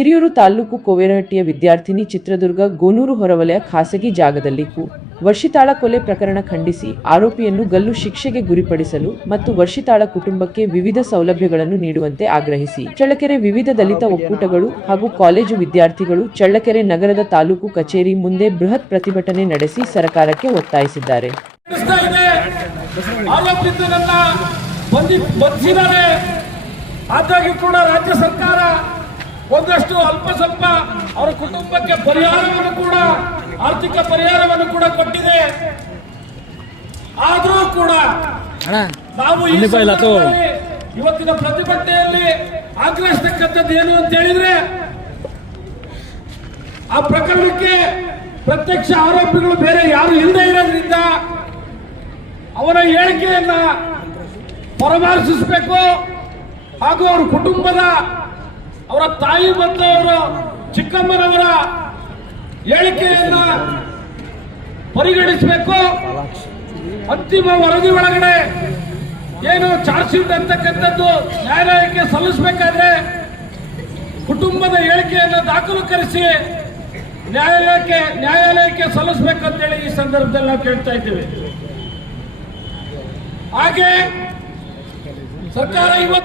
ಹಿರಿಯೂರು ತಾಲೂಕು ಕೋವೇರಹಟ್ಟಿಯ ವಿದ್ಯಾರ್ಥಿನಿ ಚಿತ್ರದುರ್ಗ ಗೋನೂರು ಹೊರವಲಯ ಖಾಸಗಿ ಜಾಗದಲ್ಲಿ ವರ್ಷಿತಾಳ ಕೊಲೆ ಪ್ರಕರಣ ಖಂಡಿಸಿ ಆರೋಪಿಯನ್ನು ಗಲ್ಲು ಶಿಕ್ಷೆಗೆ ಗುರಿಪಡಿಸಲು ಮತ್ತು ವರ್ಷಿತಾಳ ಕುಟುಂಬಕ್ಕೆ ವಿವಿಧ ಸೌಲಭ್ಯಗಳನ್ನು ನೀಡುವಂತೆ ಆಗ್ರಹಿಸಿ ಚಳ್ಳಕೆರೆ ವಿವಿಧ ದಲಿತ ಒಕ್ಕೂಟಗಳು ಹಾಗೂ ಕಾಲೇಜು ವಿದ್ಯಾರ್ಥಿಗಳು ಚಳ್ಳಕೆರೆ ನಗರದ ತಾಲೂಕು ಕಚೇರಿ ಮುಂದೆ ಬೃಹತ್ ಪ್ರತಿಭಟನೆ ನಡೆಸಿ ಸರ್ಕಾರಕ್ಕೆ ಒತ್ತಾಯಿಸಿದ್ದಾರೆ. ಆದಾಗ್ಯೂ ಕೂಡ ರಾಜ್ಯ ಸರ್ಕಾರ ಒಂದಷ್ಟು ಅಲ್ಪ ಸ್ವಲ್ಪ ಅವರ ಕುಟುಂಬಕ್ಕೆ ಪರಿಹಾರವನ್ನು ಕೂಡ ಆರ್ಥಿಕ ಪರಿಹಾರವನ್ನು ಕೂಡ ಕೊಟ್ಟಿದೆ. ಆದರೂ ಕೂಡ ನಾವು ಇವತ್ತಿನ ಪ್ರತಿಭಟನೆಯಲ್ಲಿ ಆಗ್ರಹಿಸತಕ್ಕಂಥದ್ದು ಏನು ಅಂತ ಹೇಳಿದ್ರೆ, ಆ ಪ್ರಕರಣಕ್ಕೆ ಪ್ರತ್ಯಕ್ಷ ಆರೋಪಿಗಳು ಬೇರೆ ಯಾರು ಇಲ್ಲದೆ ಇರೋದ್ರಿಂದ ಅವರ ಹೇಳಿಕೆಯನ್ನ ಪರಾಮರ್ಶಿಸಬೇಕು ಹಾಗೂ ಅವರ ಕುಟುಂಬದ ಅವರ ತಾಯಿ ಮತ್ತು ಅವರ ಚಿಕ್ಕಮ್ಮನವರ ಹೇಳಿಕೆಯನ್ನ ಪರಿಗಣಿಸಬೇಕು. ಅಂತಿಮ ವರದಿ ಒಳಗಡೆ ಏನು ಚಾರ್ಜ್ ಶೀಟ್ ಅಂತಕ್ಕಂಥದ್ದು ನ್ಯಾಯಾಲಯಕ್ಕೆ ಸಲ್ಲಿಸಬೇಕಾದ್ರೆ ಕುಟುಂಬದ ಹೇಳಿಕೆಯನ್ನು ದಾಖಲೀಕರಿಸಿ ನ್ಯಾಯಾಲಯಕ್ಕೆ ಸಲ್ಲಿಸಬೇಕಂತೇಳಿ ಈ ಸಂದರ್ಭದಲ್ಲಿ ನಾವು ಕೇಳ್ತಾ ಇದ್ದೇವೆ. ಹಾಗೆ ಸರ್ಕಾರ ಇವತ್ತು